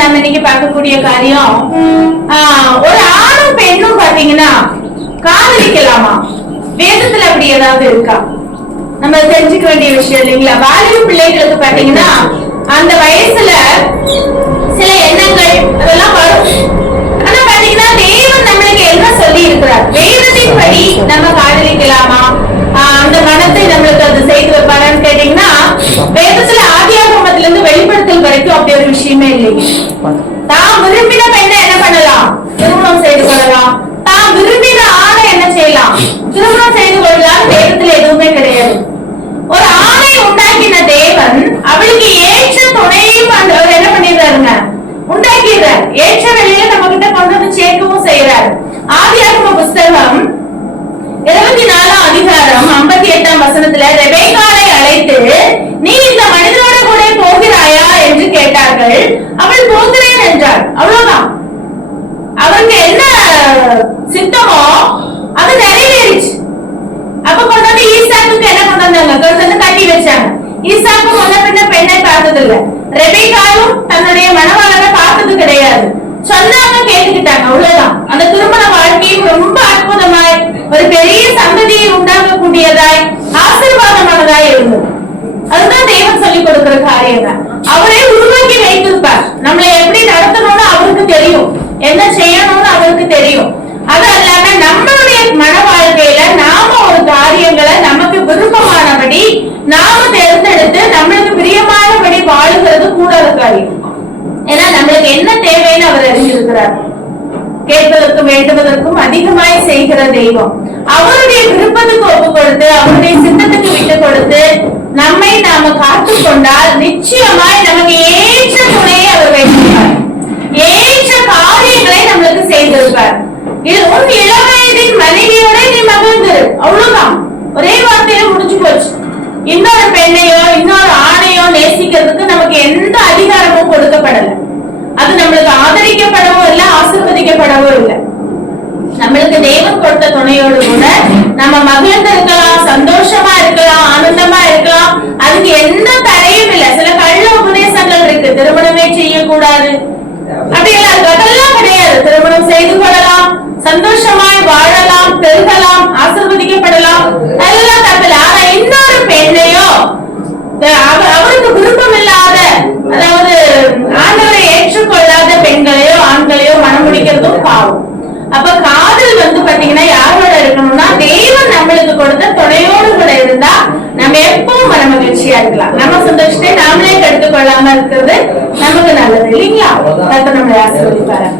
நம்ம இன்னைக்கு பார்க்கக்கூடிய காரியம் ஆஹ், ஒரு ஆணும் பெண்ணும் பாத்தீங்கன்னா காதலிக்கலாமா? வேதத்துல அப்படி ஏதாவது இருக்கா? நம்ம தெரிஞ்சுக்க வேண்டிய விஷயம் இல்லைங்களா? வாலிப பிள்ளைகளுக்கு பாத்தீங்கன்னா அந்த வயசுல சில எண்ணங்கள் அதெல்லாம் வரும் ஆனா பாத்தீங்கன்னா தேவன் நம்மளுக்கு என்ன சொல்லி இருக்கிறார் வேதத்தின் படி நம்ம காதலிக்கலாமா ஆஹ் அந்த மனத்தை நம்மளுக்கு அது செய்து வைப்பாரான்னு கேட்டீங்கன்னா வேதத்துல ஆதியாகமத்துல இருந்து வெளிப்படுத்தல் வரைக்கும் அப்படி ஒரு விஷயமே இல்லைங்க தான் விரும்பின பெண்ணை என்ன பண்ணலாம் திருமணம் செய்து கொள்ளலாம் தான் விரும்பின ஆணை என்ன செய்யலாம் திருமணம் செய்து கொள்ளலாம் வேதத்துல எதுவுமே கிடையாது ஒரு ஆணை உண்டாக்கின தேவன் அவளுக்கு ஏற்ற துணையையும் அந்த- அவர் என்ன பண்ணிடுறாருங்க உண்டாக்கிடுறார் ஏற்ற வேலையில நம்ம கிட்ட கொண்டு வந்து சேர்க்கவும் செய்யறார் ஆதியாகம புஸ்தகம் இருபத்தி நாலாம் அதிகாரம் ஐம்பத்தி எட்டாம் வசனத்துல ரெபேகாலை அழைத்து நீ இந்த மனிதனோட கூட போகிறாயா? என்று கேட்டார்கள். அவள் போகிறேன் என்றாள் அவ்வளவுதான். அவருக்கு என்ன சித்தமோ அது நிறைவேறிச்சு. அப்ப கொண்டு வந்து ஈசாக்குக்கு என்ன கொண்டு வந்தாங்க? கொண்டு வந்து கட்டி வச்சாங்க. ஈசாக்கு முன்ன பின்ன பெண்ணை பார்த்தது இல்ல ரெபேக்காலும் தன்னுடைய மனவாளனை பார்த்தது கிடையாது. சொன்னாங்க கேட்டுக்கிட்டாங்க. அவ்வளவுதான். அந்த ஆசீர்வாதமானதாய் இருந்தது அதுதான் தேவன் சொல்லி கொடுக்கிற காரியம் தான் அவரே உருவாக்கி வைத்திருப்பார். நம்மளை எப்படி நடத்தணும்னு அவருக்கு தெரியும். என்ன செய்யணும்னு அவருக்கு தெரியும். அது அல்லாம நம்மளுடைய மன வாழ்க்கையில நாம ஒரு காரியங்களை நமக்கு விருப்பமானபடி நாம தேர்ந்தெடுத்து நம்மளுக்கு பிரியமானபடி வாழுகிறது கூட காரியம். ஏன்னா நம்மளுக்கு என்ன தேவைன்னு அவர் அறிஞ்சிருக்கிறார் கேட்பதற்கும் வேண்டுவதற்கும் அதிகமாய் செய்கிற தெய்வம். அவருடைய விருப்பத்துக்கு ஒப்பு கொடுத்து அவருடைய சித்தத்துக்கு நாம காத்து கொண்டால் நிச்சயமாய் நமக்கு ஏற்ற துணையை அவர் வைத்திருப்பார் ஏற்ற காரியங்களை நம்மளுக்கு செய்திருப்பார். இது உன் இளவயதின் மனைவியோட நீ மகிழ்ந்திரு. அவ்வளவுதான். ஒரே வார்த்தையில முடிஞ்சு போச்சு. இன்னொரு பெண்ணையோ இன்னொரு ஆணையோ நேசிக்கிறதுக்கு நமக்கு எந்த அதிகாரமும் கொடுக்கப்படல. அது நம்மளுக்கு ஆதரிக்கப்படவோ இல்லை ஆசிர்வதிக்கப்படவோ இல்லை. நம்மளுக்கு தெய்வம் கொடுத்த துணையோடு கூட நம்ம மகிழ்ந்திருக்கலாம் சந்தோஷம் அப்படியெல்லாம் அதெல்லாம் கிடையாது. திருமணம் செய்து கொள்ளலாம் சந்தோஷமாய் வாழலாம் பெருகலாம் ஆசிர்வதிக்கப்படலாம். எல்லாம் தப்பில் ஆனா இன்னொரு பெண்ணையோ அவ- அவருக்கு விருப்பம் இல்லாத அதாவது ஆண்களை ஏற்றுக்கொள்ளாத பெண்களையோ ஆண்களையோ மனம் முடிக்கிறதும் பாவம். அப்ப காதல் வந்து பாத்தீங்கன்னா யாரோட இருக்கணும்னா தெய்வம் நம்மளுக்கு கொடுத்த நமக்கு நல்லது இல்லைங்களா? கர்த்தர் நம்மளை ஆசீர்வதிப்பாரு